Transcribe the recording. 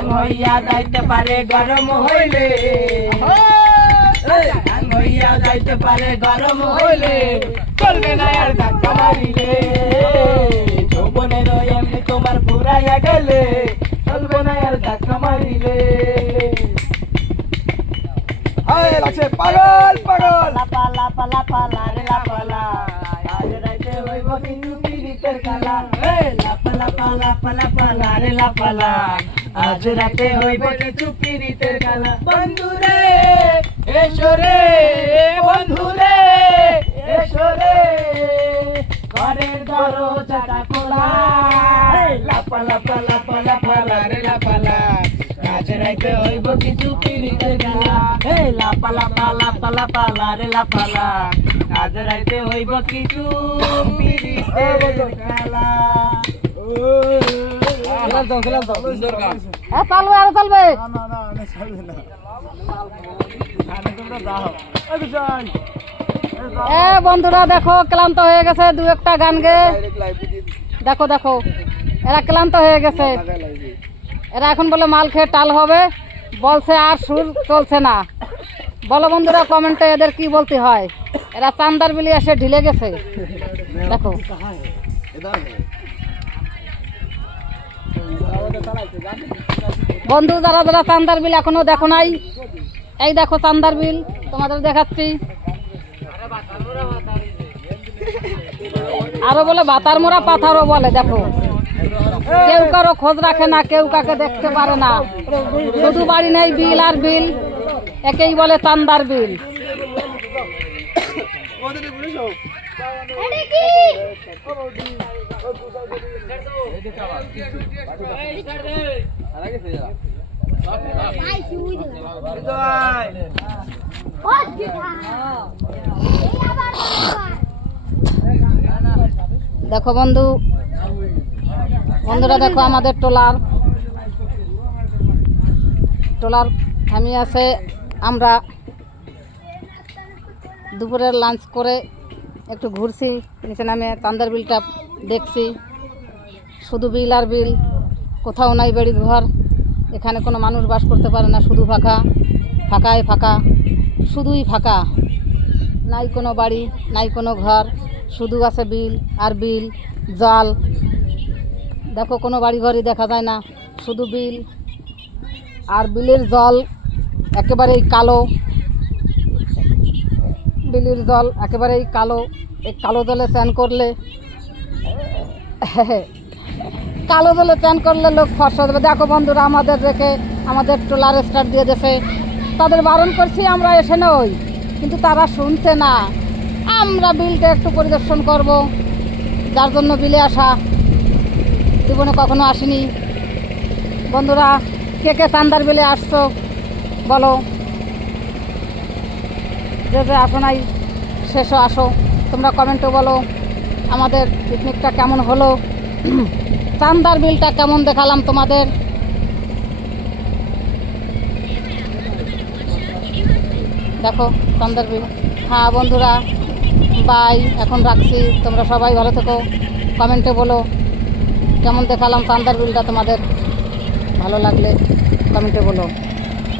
গান হইয়া যাইতে পারে গরম হইলে। গান হইয়া যাইতে পারে গরম হইলে। চলবে না আর ধাক্কা মারিলে। যৌবনের এমনি তোমার পুরাইয়া গেলে। চলবে না আর ধাক্কা মারিলে। হায় লাগছে পাগল পাগল। লাপা লাপা লাপা লারে লাপা লা আজ রাইতে হইব কিন্তু পিরিতের এ লাপা লাপা লাপা লাপা লারে লাপা লা আজ রাতে হইব কিছু পিরিতের কালা বন্ধুরে, এসো রে বন্ধুরে, এসো রে। ঘরের দরজাটা খোলা। লাপা লাপা লাপা লাপা লারে লাপা লা। আজ রাইতে হইব কিছু পিরিতের কালা এই লাপা লাপা লাপা লাপা লারে লাপা লা। আজ রাইতে হইব কিছু পিরিতের কালা খেলাম হ্যাঁ চালবে আরও চালবে এ বন্ধুরা দেখো ক্লান্ত হয়ে গেছে দু একটা গান গে দেখো দেখো এরা ক্লান্ত হয়ে গেছে এরা এখন বলে মাল খেয়ে টাল হবে বলছে আর সুর চলছে না বলো বন্ধুরা কমেন্টে এদের কি বলতে হয় এরা চান্দার বিলি এসে ঢিলে গেছে দেখো বন্ধু, যারা যারা চান্দার বিল এখনও দেখো নাই, এই দেখো চান্দার বিল, তোমাদের দেখাচ্ছি। আরও বলে, বাতার মোড়া পাথারও বলে, দেখো। কেউ কারও খোঁজ রাখে না, কেউ কাকে দেখতে পারে না। শুধু বাড়ি নেই, বিল আর বিল, একেই বলে চান্দার বিল। দেখো বন্ধু বন্ধুরা দেখো আমাদের টোলার। টোলার থামিয়ে আছে। আমরা দুপুরের লাঞ্চ করে একটু ঘুরছি, নিচে নামে চান্দার বিলটা দেখছি। শুধু বিল আর বিল, কোথাও নাই বাড়ি ঘর, এখানে কোনো মানুষ বাস করতে পারে না, শুধু ফাঁকা, ফাঁকায় ফাঁকা, শুধুই ফাঁকা। নাই কোনো বাড়ি, নাই কোনো ঘর, শুধু আছে বিল আর বিল, জল। দেখো, কোনো বাড়ি ঘরই দেখা যায় না, শুধু বিল আর বিলের জল, একেবারেই কালো। বিলের জল একেবারেই কালো। এই কালো জলে স্নান করলে কালো জলে চান করলে লোক ফর্সা দেবে দেখো বন্ধুরা, আমাদের রেখে আমাদের ট্রলার স্টার্ট দিয়ে দেছে তাদের বারণ করছি, আমরা এসে নই, কিন্তু তারা শুনছে না। আমরা বিলটা একটু পরিদর্শন করব, যার জন্য বিলে আসা জীবনে কখনো আসিনি। বন্ধুরা, কে কে চান্দার বিলে আসছো, বলো। যে যে আসো নাই শেষও আসো, তোমরা কমেন্টে বলো, আমাদের পিকনিকটা কেমন হলো, চান্দার বিলটা কেমন দেখালাম তোমাদের? দেখো, চান্দার বিল হ্যাঁ বন্ধুরা বাই এখন রাখছি, তোমরা সবাই ভালো থেকো কমেন্টে বলো, কেমন দেখালাম চান্দার বিলটা তোমাদের? ভালো লাগলে কমেন্টে বলো।